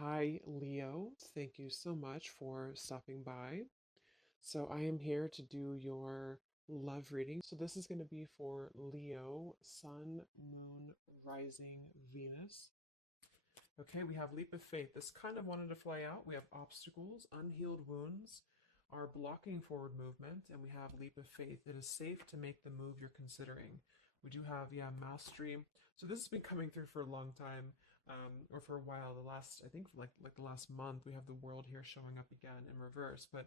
Hi, Leo. Thank you so much for stopping by. So, I am here to do your love reading. So, this is going to be for Leo, Sun, Moon, Rising, Venus. Okay, we have Leap of Faith. This kind of wanted to fly out. We have obstacles, unhealed wounds are blocking forward movement, and we have Leap of Faith. It is safe to make the move you're considering. We do have, yeah, Mastery. So this has been coming through for a long time, or for a while. The last, I think, like the last month, we have the World here showing up again in reverse. But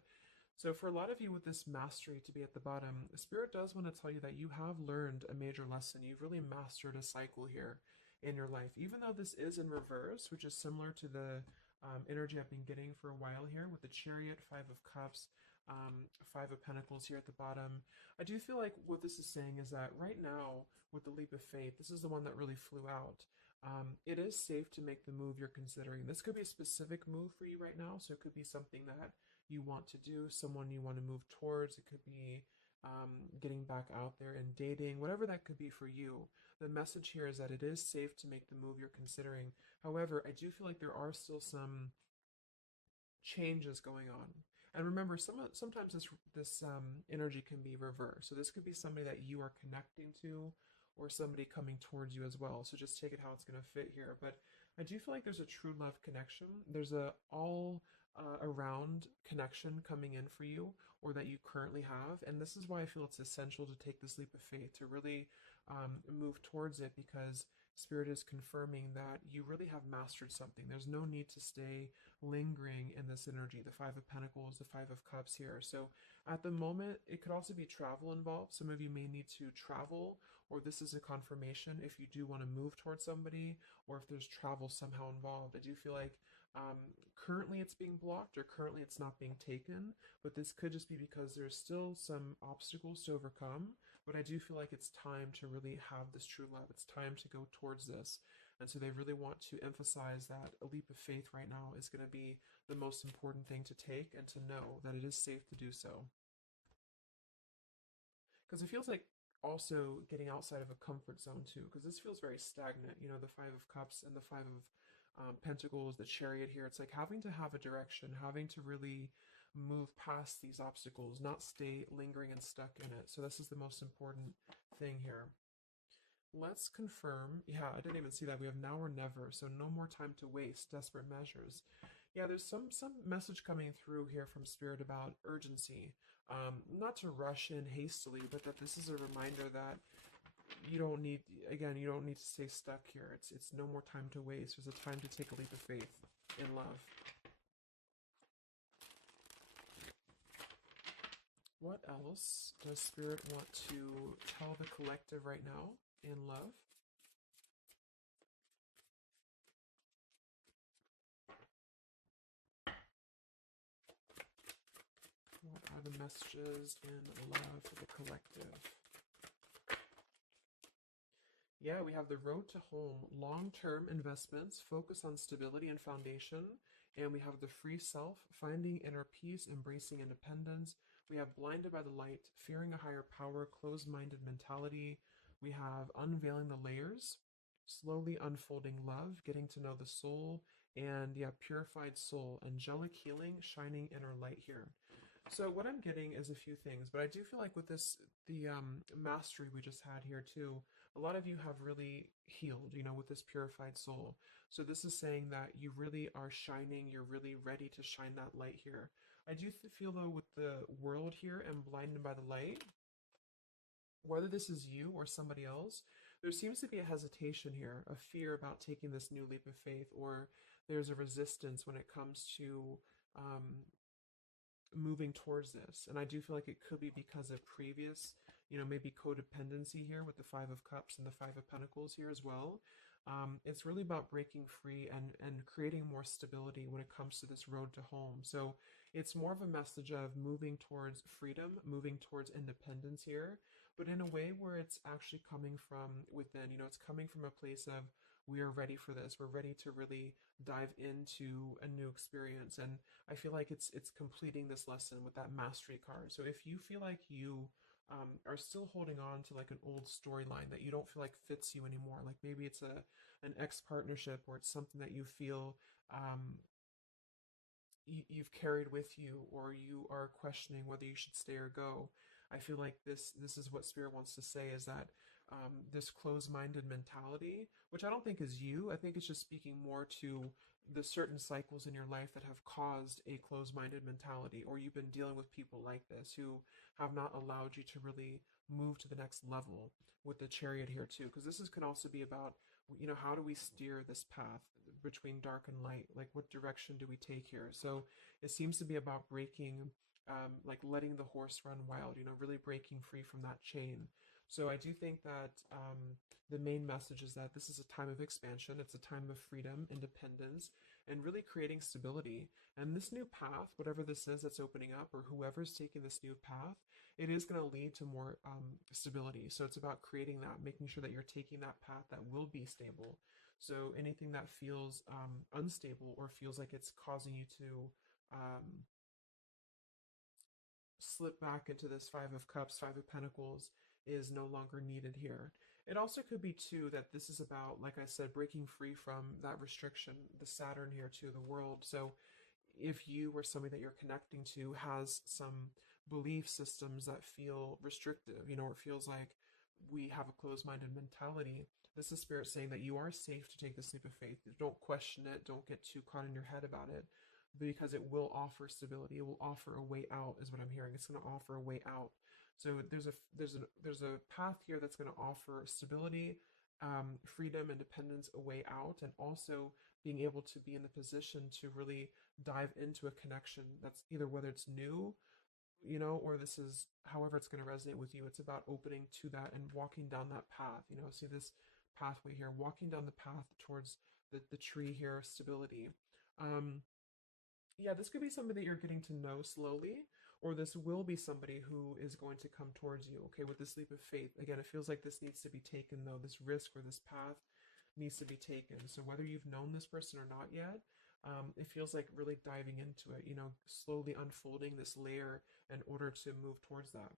so for a lot of you with this Mastery to be at the bottom, the Spirit does want to tell you that you have learned a major lesson. You've really mastered a cycle here in your life, even though this is in reverse, which is similar to the energy I've been getting for a while here with the Chariot, Five of Cups, Five of Pentacles here at the bottom. I do feel like what this is saying is that right now, with the Leap of Faith, this is the one that really flew out. It is safe to make the move you're considering. This could be a specific move for you right now, so it could be something that you want to do, someone you want to move towards. It could be getting back out there and dating, whatever that could be for you. The message here is that it is safe to make the move you're considering. However, I do feel like there are still some changes going on. And remember, sometimes this energy can be reversed. So this could be somebody that you are connecting to, or somebody coming towards you as well. So just take it how it's going to fit here. But I do feel like there's a true love connection. There's a all around connection coming in for you, or that you currently have. And this is why I feel it's essential to take this leap of faith to really move towards it, because Spirit is confirming that you really have mastered something. There's no need to stay lingering in this energy, the Five of Pentacles, the Five of Cups here. So at the moment, it could also be travel involved. Some of you may need to travel, or this is a confirmation if you do want to move towards somebody, or if there's travel somehow involved. I do feel like currently it's being blocked, or currently it's not being taken, but this could just be because there's still some obstacles to overcome. But I do feel like it's time to really have this true love. It's time to go towards this. And so they really want to emphasize that a leap of faith right now is going to be the most important thing to take, and to know that it is safe to do so. Because it feels like also getting outside of a comfort zone too, because this feels very stagnant. You know, the Five of Cups and the Five of Pentacles, the Chariot here. It's like having to have a direction, having to really move past these obstacles, not stay lingering and stuck in it. So this is the most important thing here. Let's confirm. Yeah, I didn't even see that. We have now or never, so no more time to waste. Desperate measures. Yeah, there's some message coming through here from Spirit about urgency. Not to rush in hastily, but that this is a reminder that you don't need, again, you don't need to stay stuck here. It's no more time to waste. There's a time to take a leap of faith in love. What else does Spirit want to tell the collective right now in love? What are the messages in love for the collective? Yeah, we have the road to home, long-term investments, focus on stability and foundation. And we have the free self, finding inner peace, embracing independence. We have blinded by the light, fearing a higher power, closed-minded mentality. We have unveiling the layers, slowly unfolding love, getting to know the soul, and yeah, purified soul, angelic healing, shining inner light here. So what I'm getting is a few things, but I do feel like with this, the mastery we just had here too, a lot of you have really healed, you know, with this purified soul. So this is saying that you really are shining, you're really ready to shine that light here. I do feel though with the world here and blinded by the light, whether this is you or somebody else, there seems to be a hesitation here, a fear about taking this new leap of faith, or there's a resistance when it comes to um, moving towards this. And I do feel like it could be because of previous, you know, maybe codependency here with the Five of Cups and the Five of Pentacles here as well. It's really about breaking free and creating more stability when it comes to this road to home. So it's more of a message of moving towards freedom, moving towards independence here, but in a way where it's actually coming from within. You know, it's coming from a place of, we are ready for this. We're ready to really dive into a new experience. And I feel like it's completing this lesson with that mastery card. So if you feel like you are still holding on to like an old storyline that you don't feel like fits you anymore, like maybe it's an ex partnership, or it's something that you feel um, you've carried with you, or you are questioning whether you should stay or go. I feel like this is what Spirit wants to say, is that this closed-minded mentality, which I don't think is you. I think it's just speaking more to the certain cycles in your life that have caused a closed-minded mentality, or you've been dealing with people like this who have not allowed you to really move to the next level with the Chariot here too, because this is can also be about, how do we steer this path between dark and light? Like, what direction do we take here? So it seems to be about breaking, like letting the horse run wild, really breaking free from that chain. So I do think that the main message is that this is a time of expansion. It's a time of freedom, independence, and really creating stability. And this new path, whatever this is that's opening up, or whoever's taking this new path, it is going to lead to more stability. So it's about creating that, making sure that you're taking that path that will be stable. So anything that feels unstable, or feels like it's causing you to um, slip back into this Five of Cups, Five of Pentacles, is no longer needed here. It also could be too that this is about, like I said, breaking free from that restriction, the Saturn here to the world. So if you or somebody that you're connecting to has some belief systems that feel restrictive, or it feels like we have a closed-minded mentality, this is Spirit saying that you are safe to take this leap of faith. Don't question it. Don't get too caught in your head about it, because it will offer stability. It will offer a way out, is what I'm hearing. It's going to offer a way out. So there's a path here that's going to offer stability, freedom, independence, a way out, and also being able to be in the position to really dive into a connection that's either, whether it's new, or this is however it's going to resonate with you. It's about opening to that and walking down that path. See this pathway here, walking down the path towards the tree here, stability. Um, yeah, this could be somebody that you're getting to know slowly, or this will be somebody who is going to come towards you, okay, with this leap of faith. Again, it feels like this needs to be taken, though. This risk or this path needs to be taken. So whether you've known this person or not yet, it feels like really diving into it, slowly unfolding this layer in order to move towards that.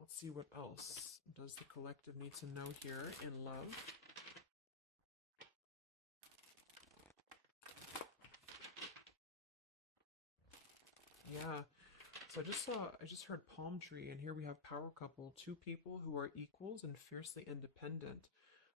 Let's see, what else does the collective need to know here in love? Yeah. So I just heard palm tree, and here we have power couple, two people who are equals and fiercely independent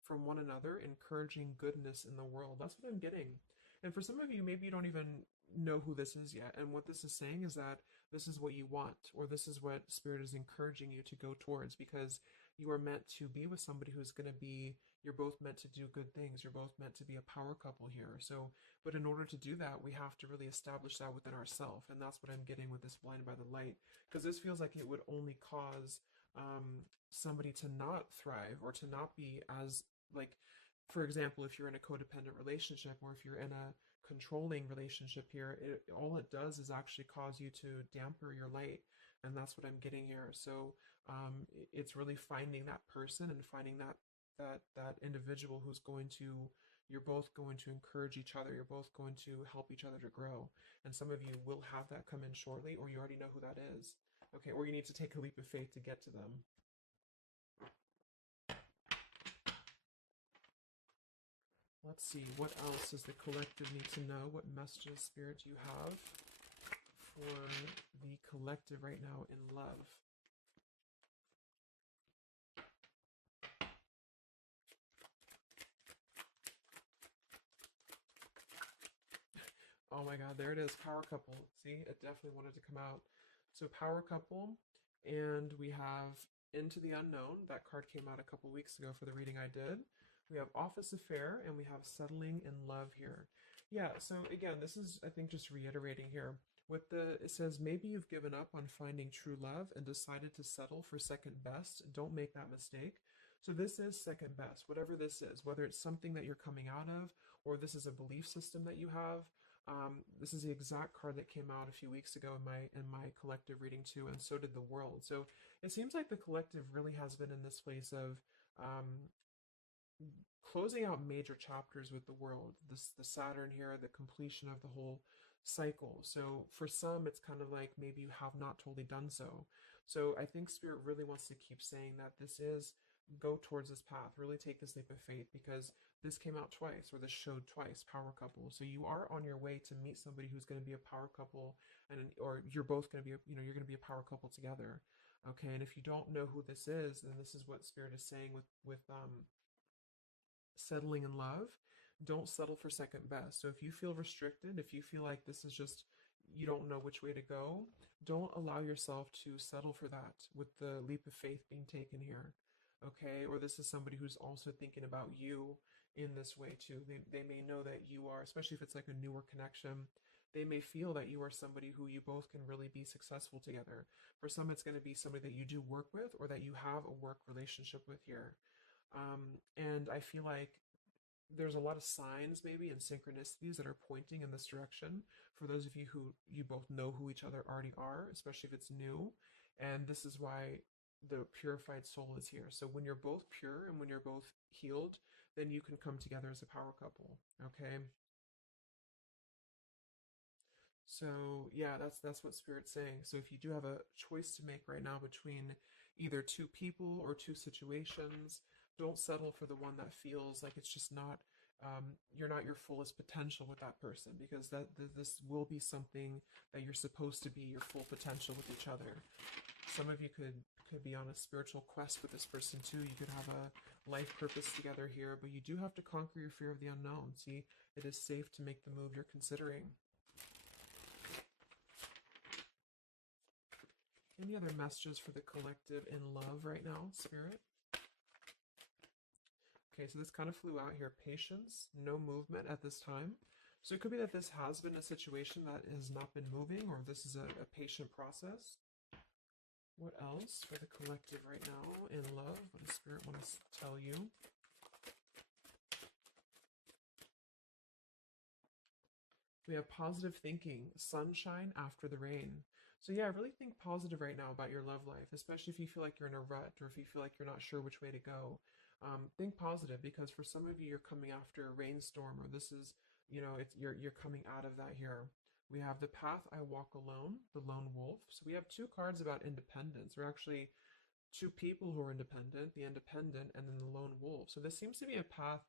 from one another, encouraging goodness in the world. That's what I'm getting. And for some of you, maybe you don't even know who this is yet. And what this is saying is that this is what you want, or this is what Spirit is encouraging you to go towards, because you are meant to be with somebody who's going to be, you're both meant to do good things. You're both meant to be a power couple here. So, but in order to do that, we have to really establish that within ourselves. And that's what I'm getting with this Blinded by the Light, because this feels like it would only cause somebody to not thrive, or to not be as, like, for example, if you're in a codependent relationship, or if you're in a controlling relationship here, all it does is actually cause you to damper your light. And that's what I'm getting here. So it's really finding that person, and finding that individual who's going to, you're both going to encourage each other. You're both going to help each other to grow. And some of you will have that come in shortly, or you already know who that is. Okay, or you need to take a leap of faith to get to them. Let's see, what else does the collective need to know? What messages, Spirit, do you have for the collective right now in love? Oh my God, there it is, power couple. See, it definitely wanted to come out. So power couple, and we have Into the Unknown. That card came out a couple weeks ago for the reading I did. We have Office Affair, and we have Settling in Love here. Yeah, so again, this is, I think, just reiterating here. It says, maybe you've given up on finding true love and decided to settle for second best. Don't make that mistake. So this is second best, whatever this is, whether it's something that you're coming out of, or this is a belief system that you have. This is the exact card that came out a few weeks ago in my collective reading too, and so did the world. So it seems like the collective really has been in this place of closing out major chapters with the world. The Saturn here, the completion of the whole cycle. So for some, it's kind of like maybe you have not totally done so. So I think Spirit really wants to keep saying that this is, go towards this path, really take this leap of faith, because this came out twice, or this showed twice, power couple. So you are on your way to meet somebody who's going to be a power couple, or you're both going to be, you're going to be a power couple together. Okay, and if you don't know who this is, then this is what Spirit is saying with settling in love. Don't settle for second best. So if you feel restricted, if you feel like this is just, you don't know which way to go, don't allow yourself to settle for that with the leap of faith being taken here. Okay, or this is somebody who's also thinking about you in this way too. They may know that you are, especially if it's like a newer connection, they may feel that you are somebody who you both can really be successful together. For some, it's going to be somebody that you do work with or that you have a work relationship with here. And I feel like there's a lot of signs maybe and synchronicities that are pointing in this direction for those of you who you both know who each other already are, especially if it's new. And this is why the purified soul is here. So when you're both pure and when you're both healed, then you can come together as a power couple. Okay. So yeah, that's what Spirit's saying. So if you do have a choice to make right now between either two people or two situations, don't settle for the one that feels like it's just not you're not your fullest potential with that person, because this will be something that you're supposed to be your full potential with each other. Some of you could be on a spiritual quest with this person too. You could have a life purpose together here, but you do have to conquer your fear of the unknown. See, it is safe to make the move you're considering. Any other messages for the collective in love right now, Spirit? Okay, so this kind of flew out here. Patience, no movement at this time. So it could be that this has been a situation that has not been moving, or this is a patient process. What else for the collective right now in love? What does Spirit want to tell you? We have positive thinking, sunshine after the rain. So yeah, really think positive right now about your love life, especially if you feel like you're in a rut or if you feel like you're not sure which way to go. Think positive, because for some of you, you're coming after a rainstorm, or this is, it's you're coming out of that here. We have the path I walk alone, the lone wolf. So we have two cards about independence, or actually two people who are independent, the independent, and then the lone wolf. So this seems to be a path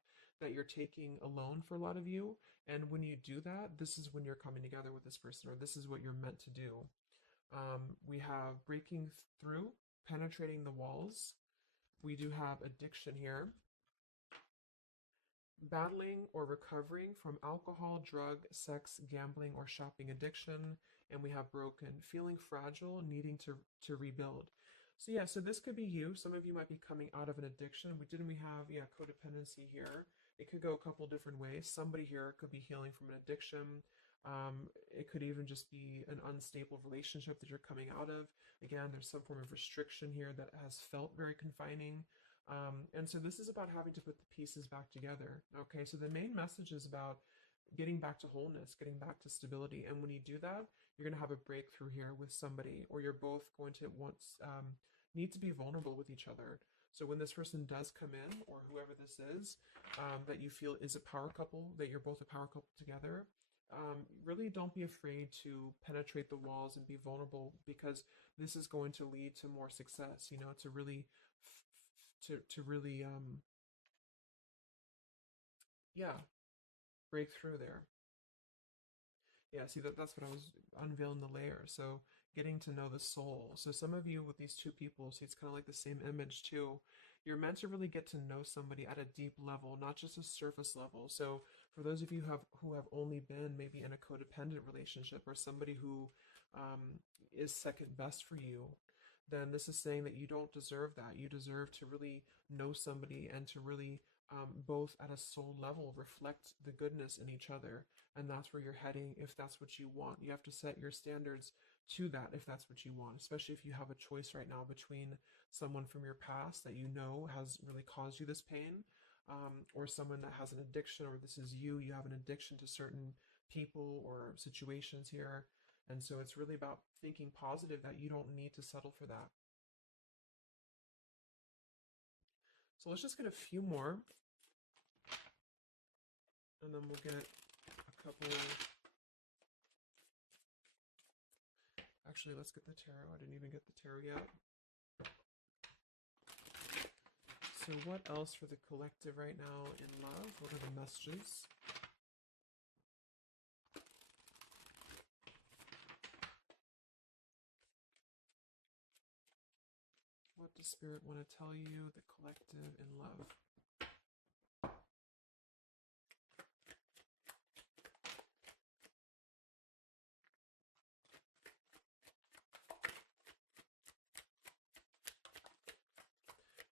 that you're taking alone for a lot of you. And when you do that, this is when you're coming together with this person, or this is what you're meant to do. We have breaking through, penetrating the walls. We do have addiction here, battling or recovering from alcohol, drug, sex, gambling, or shopping addiction. And we have broken, feeling fragile, needing to rebuild. So yeah, so this could be you. Some of you might be coming out of an addiction. We have, yeah, codependency here. It could go a couple different ways. Somebody here could be healing from an addiction. It could even just be an unstable relationship that you're coming out of. Again, there's some form of restriction here that has felt very confining. And so this is about having to put the pieces back together. Okay, so the main message is about getting back to wholeness, getting back to stability. And when you do that, you're going to have a breakthrough here with somebody, or you're both going to need to be vulnerable with each other. So when this person does come in, or whoever this is, that you feel is a power couple, that you're both a power couple together, really don't be afraid to penetrate the walls and be vulnerable, because this is going to lead to more success, to really to really yeah, break through there. Yeah, see, that's what I was unveiling, the layer. So getting to know the soul. So some of you with these two people, see, it's kind of like the same image too. You're meant to really get to know somebody at a deep level, not just a surface level. So for those of you who have only been maybe in a codependent relationship, or somebody who is second best for you, then this is saying that you don't deserve that. You deserve to really know somebody, and to really both at a soul level reflect the goodness in each other. And that's where you're heading if that's what you want. You have to set your standards to that if that's what you want, especially if you have a choice right now between someone from your past that you know has really caused you this pain, or someone that has an addiction, or this is you have an addiction to certain people or situations here. And so it's really about thinking positive, that you don't need to settle for that. So let's just get a few more, and then we'll get a couple. Actually, let's get the tarot. I didn't even get the tarot yet. So what else for the collective right now in love? What are the messages? What does Spirit want to tell you, the collective in love?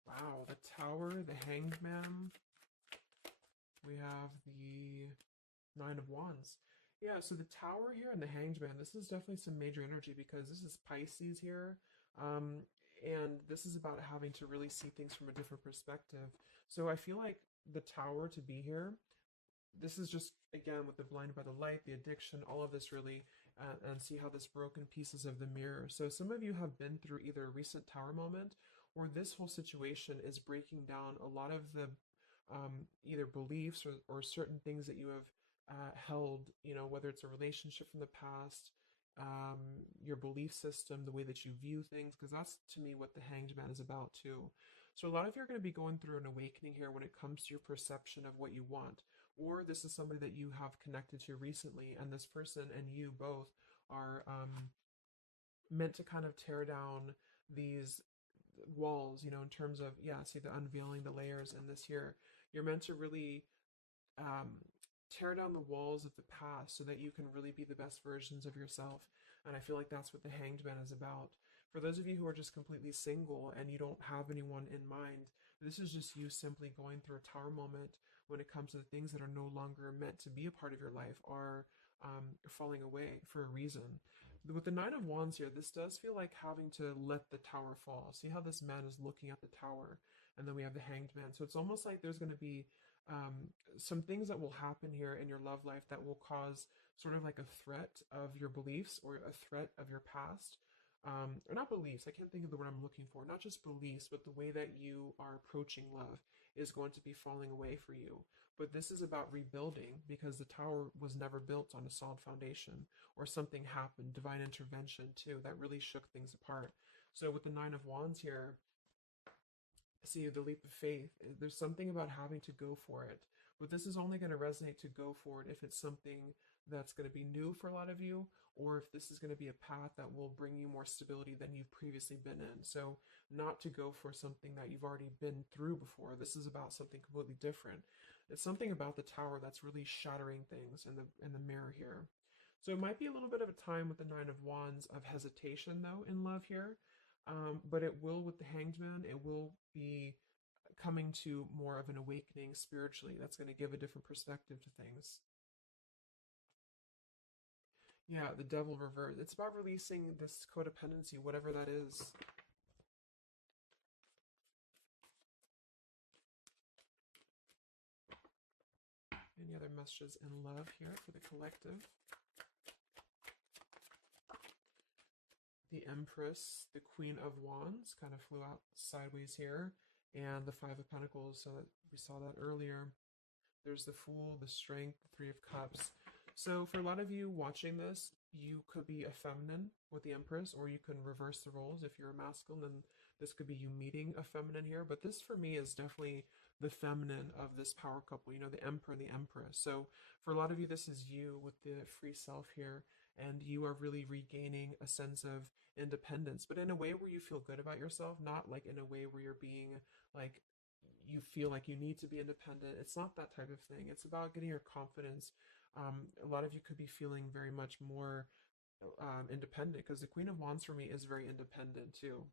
Wow, the Tower, the Hanged Man. We have the Nine of Wands. Yeah, so the Tower here and the Hanged Man, this is definitely some major energy because this is Pisces here. Um, and this is about having to really see things from a different perspective. So I feel like the Tower to be here, this is just, again, with the blinded by the light, the addiction, all of this really, and see how this broken pieces of the mirror. So some of you have been through either a recent Tower moment or this whole situation is breaking down a lot of the either beliefs or certain things that you have held, whether it's a relationship from the past, your belief system, the way that you view things, because that's to me what the Hanged Man is about too. So a lot of you are going to be going through an awakening here when it comes to your perception of what you want. Or this is somebody that you have connected to recently, and this person and you both are meant to kind of tear down these walls, in terms of, yeah, see the unveiling the layers in this here. You're meant to really um, tear down the walls of the past so that you can really be the best versions of yourself. And I feel like that's what the Hanged Man is about. For those of you who are just completely single and you don't have anyone in mind, this is just you simply going through a tower moment when it comes to the things that are no longer meant to be a part of your life are falling away for a reason. With the Nine of Wands here, this does feel like having to let the tower fall. See how this man is looking at the tower, and then we have the Hanged Man. So it's almost like there's going to be some things that will happen here in your love life that will cause sort of like a threat of your beliefs or a threat of your past. Or not beliefs, I can't think of the word I'm looking for. Not just beliefs, but the way that you are approaching love is going to be falling away for you. But this is about rebuilding because the tower was never built on a solid foundation, or something happened, divine intervention too, that really shook things apart. So with the Nine of Wands here, see the leap of faith, there's something about having to go for it, but this is only going to resonate to go for it if it's something that's going to be new for a lot of you, or if this is going to be a path that will bring you more stability than you've previously been in. So not to go for something that you've already been through before. This is about something completely different. It's something about the tower that's really shattering things in the mirror here. So it might be a little bit of a time with the Nine of Wands of hesitation though in love here, but it will, with the Hanged Man, it will be coming to more of an awakening spiritually. That's going to give a different perspective to things. Yeah, the Devil reverse. It's about releasing this codependency, whatever that is. Any other messages in love here for the collective? The Empress, the Queen of Wands, kind of flew out sideways here, and the Five of Pentacles, so that we saw that earlier. There's the Fool, the Strength, the Three of Cups. So for a lot of you watching this, you could be a feminine with the Empress, or you can reverse the roles. If you're a masculine, then this could be you meeting a feminine here. But this for me is definitely the feminine of this power couple, the Emperor and the Empress. So for a lot of you, this is you with the free self here, and you are really regaining a sense of independence, but in a way where you feel good about yourself, not like in a way where you're being like, you feel like you need to be independent. It's not that type of thing. It's about getting your confidence. A lot of you could be feeling very much more independent because the Queen of Wands for me is very independent too.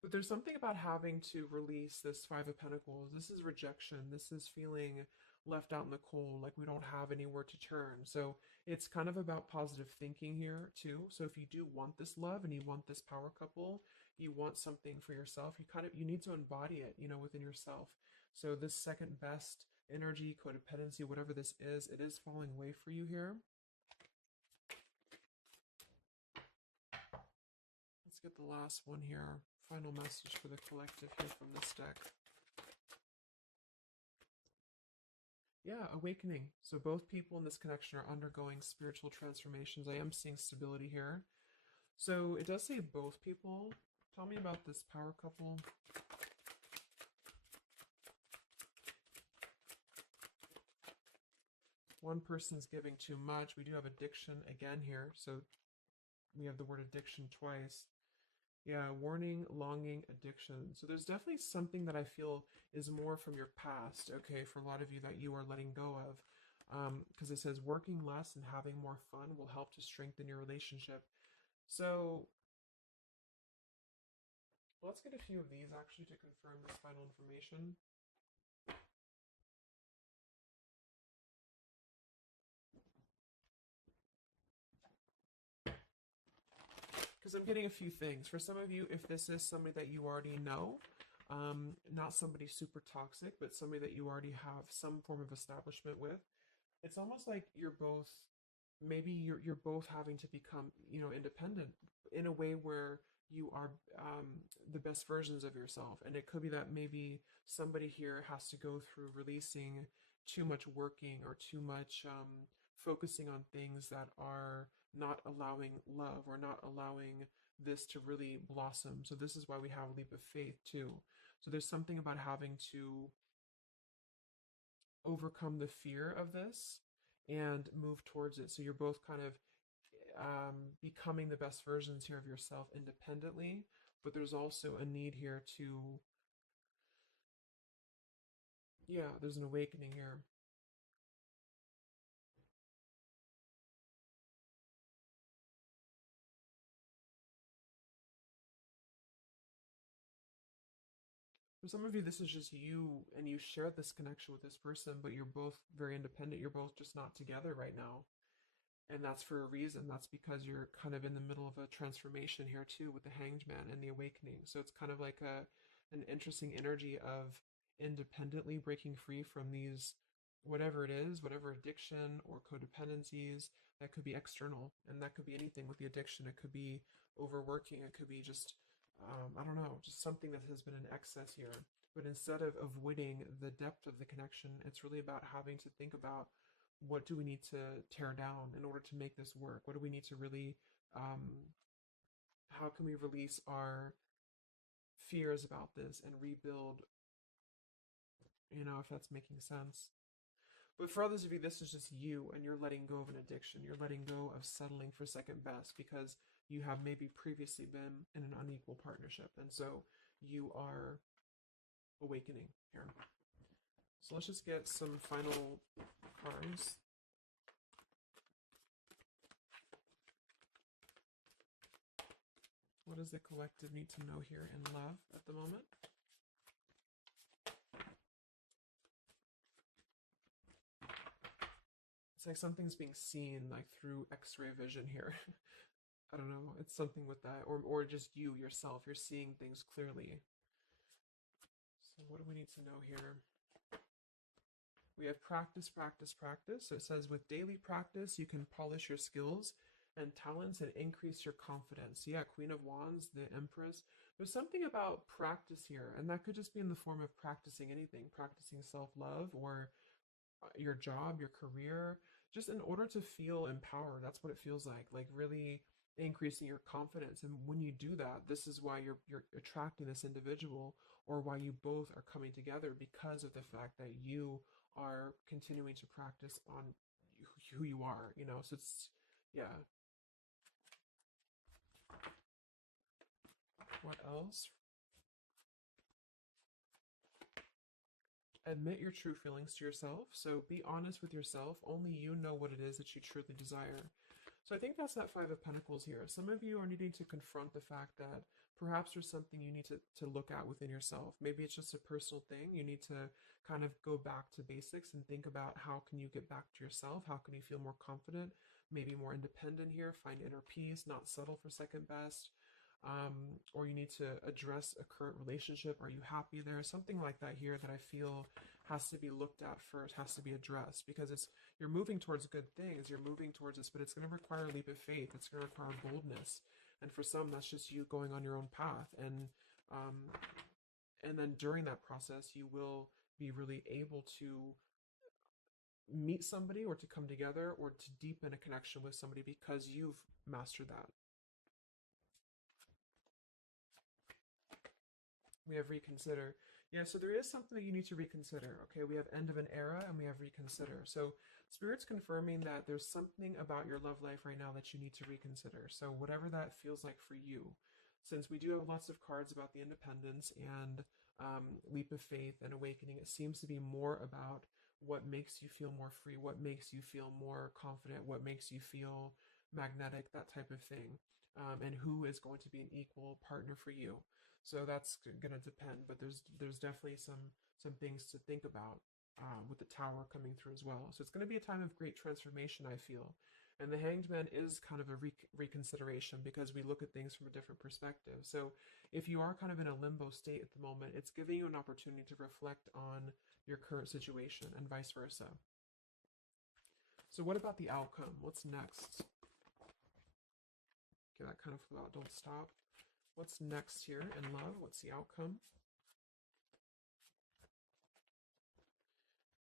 But there's something about having to release this Five of Pentacles. This is rejection. This is feeling left out in the cold, like we don't have anywhere to turn. So it's kind of about positive thinking here too. So if you do want this love and you want this power couple, you want something for yourself, you need to embody it, within yourself. So this second best energy, codependency, whatever this is, it is falling away for you here. Let's get the last one here. Final message for the collective here from this deck. Yeah, awakening. So both people in this connection are undergoing spiritual transformations. I am seeing stability here. So it does say both people. Tell me about this power couple. One person's giving too much. We do have addiction again here. So we have the word addiction twice. Yeah, warning, longing, addiction. So there's definitely something that I feel is more from your past, okay, for a lot of you that you are letting go of. Because it says working less and having more fun will help to strengthen your relationship. So let's get a few of these actually to confirm this final information. Because I'm getting a few things. For some of you, if this is somebody that you already know, not somebody super toxic, but somebody that you already have some form of establishment with, it's almost like you're both, maybe you're both having to become, independent in a way where you are the best versions of yourself. And it could be that maybe somebody here has to go through releasing too much working or too much focusing on things that are not allowing love or not allowing this to really blossom. So this is why we have a leap of faith too. So there's something about having to overcome the fear of this and move towards it. So you're both kind of becoming the best versions here of yourself independently, but there's also a need here to, yeah, there's an awakening here. For some of you, this is just you and you share this connection with this person, but you're both very independent. You're both just not together right now. And that's for a reason. That's because you're kind of in the middle of a transformation here too with the Hanged Man and the awakening. So it's kind of like an interesting energy of independently breaking free from these, whatever it is, whatever addiction or codependencies that could be external, and that could be anything with the addiction. It could be overworking. It could be just I don't know, just something that has been in excess here. But instead of avoiding the depth of the connection, it's really about having to think about what do we need to tear down in order to make this work? What do we need to really, how can we release our fears about this and rebuild, if that's making sense? But for others of you, this is just you and you're letting go of an addiction. You're letting go of settling for second best because you have maybe previously been in an unequal partnership. And so you are awakening here. So let's just get some final cards. What does the collective need to know here in love at the moment? It's like something's being seen like through x-ray vision here. I don't know, it's something with that, or just you yourself, you're seeing things clearly. So what do we need to know here? We have practice, practice, practice. So it says with daily practice, you can polish your skills and talents and increase your confidence. Yeah, Queen of Wands, the Empress. There's something about practice here, and that could just be in the form of practicing anything, practicing self-love or your job, your career, just in order to feel empowered. That's what it feels like really increasing your confidence. And when you do that, this is why you're attracting this individual, or why you both are coming together, because of the fact that you are continuing to practice on who you are, So it's, yeah. What else? Admit your true feelings to yourself. So be honest with yourself. Only you know what it is that you truly desire. So I think that's that Five of Pentacles here. Some of you are needing to confront the fact that perhaps there's something you need to look at within yourself. Maybe it's just a personal thing. You need to kind of go back to basics and think about how can you get back to yourself? How can you feel more confident, maybe more independent here, find inner peace, not settle for second best. Or you need to address a current relationship. Are you happy there? Something like that here that I feel has to be looked at first, has to be addressed, because you're moving towards good things, you're moving towards this, but it's going to require a leap of faith. It's going to require boldness, and for some, that's just you going on your own path, and then during that process, you will be really able to meet somebody or to come together or to deepen a connection with somebody because you've mastered that. We have reconsider. Yeah, so there is something that you need to reconsider. Okay, we have end of an era and we have reconsider. So Spirit's confirming that there's something about your love life right now that you need to reconsider. So whatever that feels like for you, since we do have lots of cards about the independence and leap of faith and awakening, it seems to be more about what makes you feel more free, what makes you feel more confident, what makes you feel magnetic, that type of thing, and who is going to be an equal partner for you. So that's going to depend, but there's definitely some things to think about with the tower coming through as well. So it's going to be a time of great transformation, I feel. And the Hanged Man is kind of a reconsideration because we look at things from a different perspective. So if you are kind of in a limbo state at the moment, it's giving you an opportunity to reflect on your current situation and vice versa. So what about the outcome? What's next? Okay, that kind of flew out. Don't stop. What's next here in love? What's the outcome?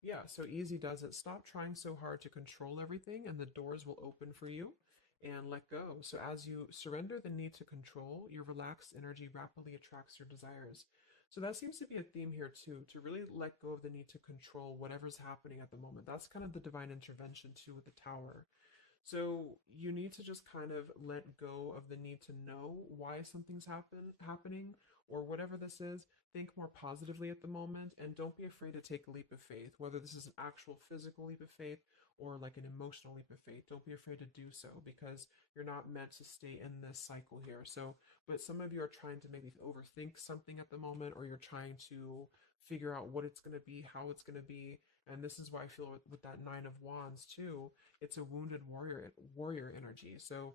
Yeah, so easy does it. Stop trying so hard to control everything, and the doors will open for you and let go. So, as you surrender the need to control, your relaxed energy rapidly attracts your desires. So, that seems to be a theme here, too, to really let go of the need to control whatever's happening at the moment. That's kind of the divine intervention, too, with the tower. So you need to just kind of let go of the need to know why something's happening or whatever this is. Think more positively at the moment and don't be afraid to take a leap of faith, whether this is an actual physical leap of faith or like an emotional leap of faith. Don't be afraid to do so because you're not meant to stay in this cycle here. So, but some of you are trying to maybe overthink something at the moment, or you're trying to figure out what it's going to be, how it's going to be. And this is why I feel with that Nine of Wands too, it's a wounded warrior energy. So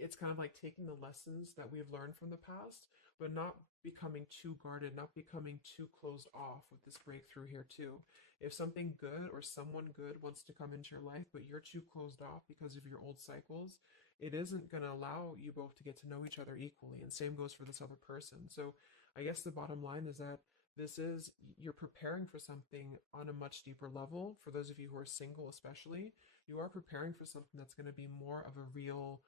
it's kind of like taking the lessons that we've learned from the past, but not becoming too guarded, not becoming too closed off with this breakthrough here too. If something good or someone good wants to come into your life, but you're too closed off because of your old cycles, it isn't going to allow you both to get to know each other equally. And same goes for this other person. So I guess the bottom line is that this is you're preparing for something on a much deeper level. For those of you who are single, especially, you are preparing for something that's going to be more of a real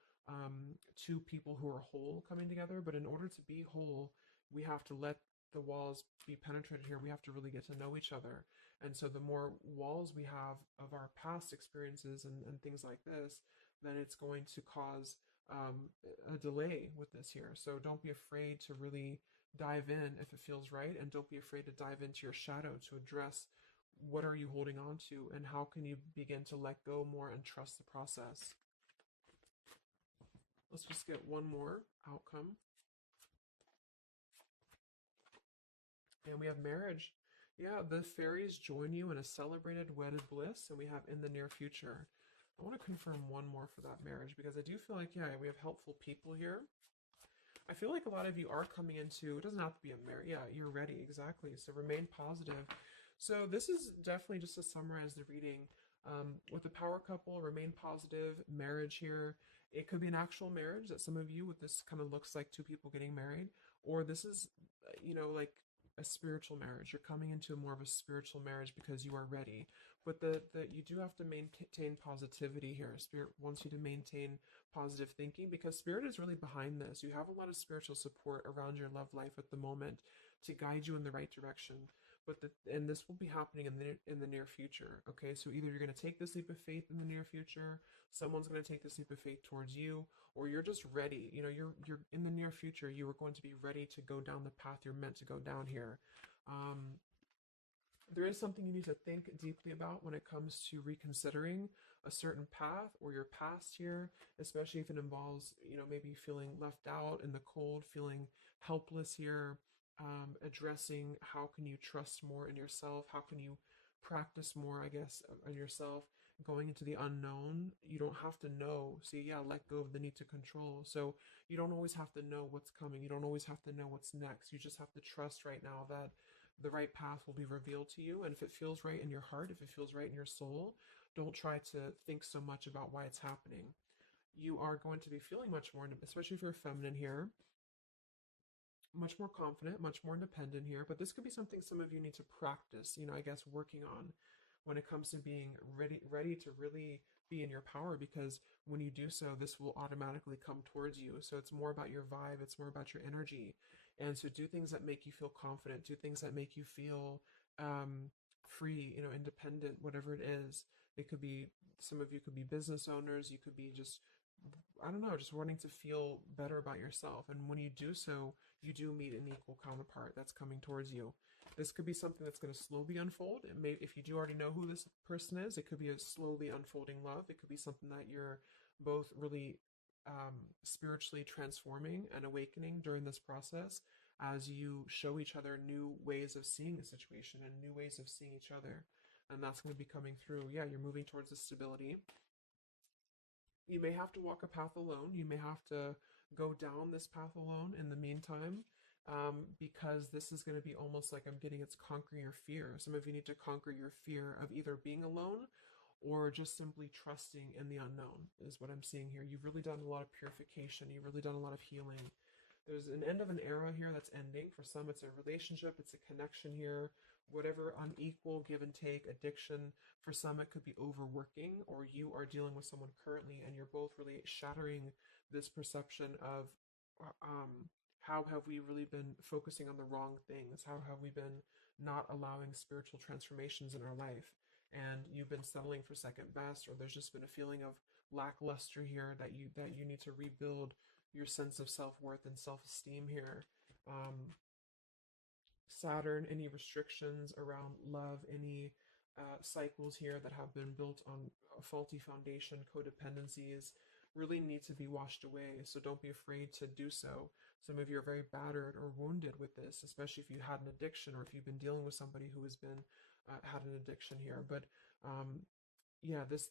two people who are whole coming together. But in order to be whole, we have to let the walls be penetrated here. We have to really get to know each other. And so the more walls we have of our past experiences and things like this, then it's going to cause a delay with this here. So don't be afraid to really dive in if it feels right. And don't be afraid to dive into your shadow to address what are you holding on to and how can you begin to let go more and trust the process. Let's just get one more outcome. And we have marriage. Yeah, the fairies join you in a celebrated wedded bliss, and we have in the near future. I want to confirm one more for that marriage because I do feel like, yeah, we have helpful people here. I feel like a lot of you are coming into, it doesn't have to be a marriage. Yeah, you're ready. Exactly. So remain positive. So this is definitely just to summarize the reading. With the power couple, remain positive, marriage here. It could be an actual marriage that some of you with this kind of looks like two people getting married, or this is, like a spiritual marriage. You're coming into more of a spiritual marriage because you are ready. But the you do have to maintain positivity here. Spirit wants you to maintain positive thinking because spirit is really behind this. You have a lot of spiritual support around your love life at the moment to guide you in the right direction. And this will be happening in the near future. Okay, so either you're going to take this leap of faith in the near future, someone's going to take this leap of faith towards you, or you're just ready. You're in the near future. You are going to be ready to go down the path you're meant to go down here. Um, there is something you need to think deeply about when it comes to reconsidering a certain path or your past here, especially if it involves, maybe feeling left out in the cold, feeling helpless here, addressing how can you trust more in yourself, how can you practice more, I guess, on yourself, going into the unknown. You don't have to know. See, yeah, let go of the need to control. So you don't always have to know what's coming. You don't always have to know what's next. You just have to trust right now that the right path will be revealed to you. And if it feels right in your heart, if it feels right in your soul, don't try to think so much about why it's happening. You are going to be feeling much more, especially if you're feminine here, much more confident, much more independent here. But this could be something some of you need to practice, I guess working on when it comes to being ready to really be in your power, because when you do so, this will automatically come towards you. So it's more about your vibe, it's more about your energy. And so do things that make you feel confident, do things that make you feel free, independent, whatever it is. It could be, some of you could be business owners, you could be just, I don't know, just wanting to feel better about yourself. And when you do so, you do meet an equal counterpart that's coming towards you. This could be something that's going to slowly unfold. It may, if you do already know who this person is, it could be a slowly unfolding love. It could be something that you're both really spiritually transforming and awakening during this process as you show each other new ways of seeing a situation and new ways of seeing each other. And that's going to be coming through. Yeah, you're moving towards this stability. You may have to walk a path alone. You may have to go down this path alone in the meantime, because this is going to be almost like I'm getting it's conquer your fear. Some of you need to conquer your fear of either being alone or just simply trusting in the unknown, is what I'm seeing here. You've really done a lot of purification. You've really done a lot of healing. There's an end of an era here that's ending. For some, it's a relationship, it's a connection here, whatever unequal give and take, addiction. For some, it could be overworking, or you are dealing with someone currently and you're both really shattering this perception of how have we really been focusing on the wrong things? How have we been not allowing spiritual transformations in our life? And you've been settling for second best, or there's just been a feeling of lackluster here that you need to rebuild your sense of self-worth and self-esteem here. Saturn, any restrictions around love, any cycles here that have been built on a faulty foundation, codependencies, really need to be washed away. So don't be afraid to do so. Some of you are very battered or wounded with this, especially if you had an addiction or if you've been dealing with somebody who has been had an addiction here. But yeah, this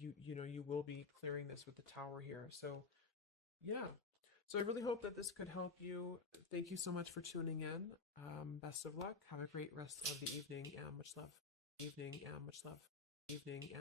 you will be clearing this with the Tower here. So yeah. So I really hope that this could help you. Thank you so much for tuning in. Best of luck. Have a great rest of the evening and much love. Evening and much love. Evening and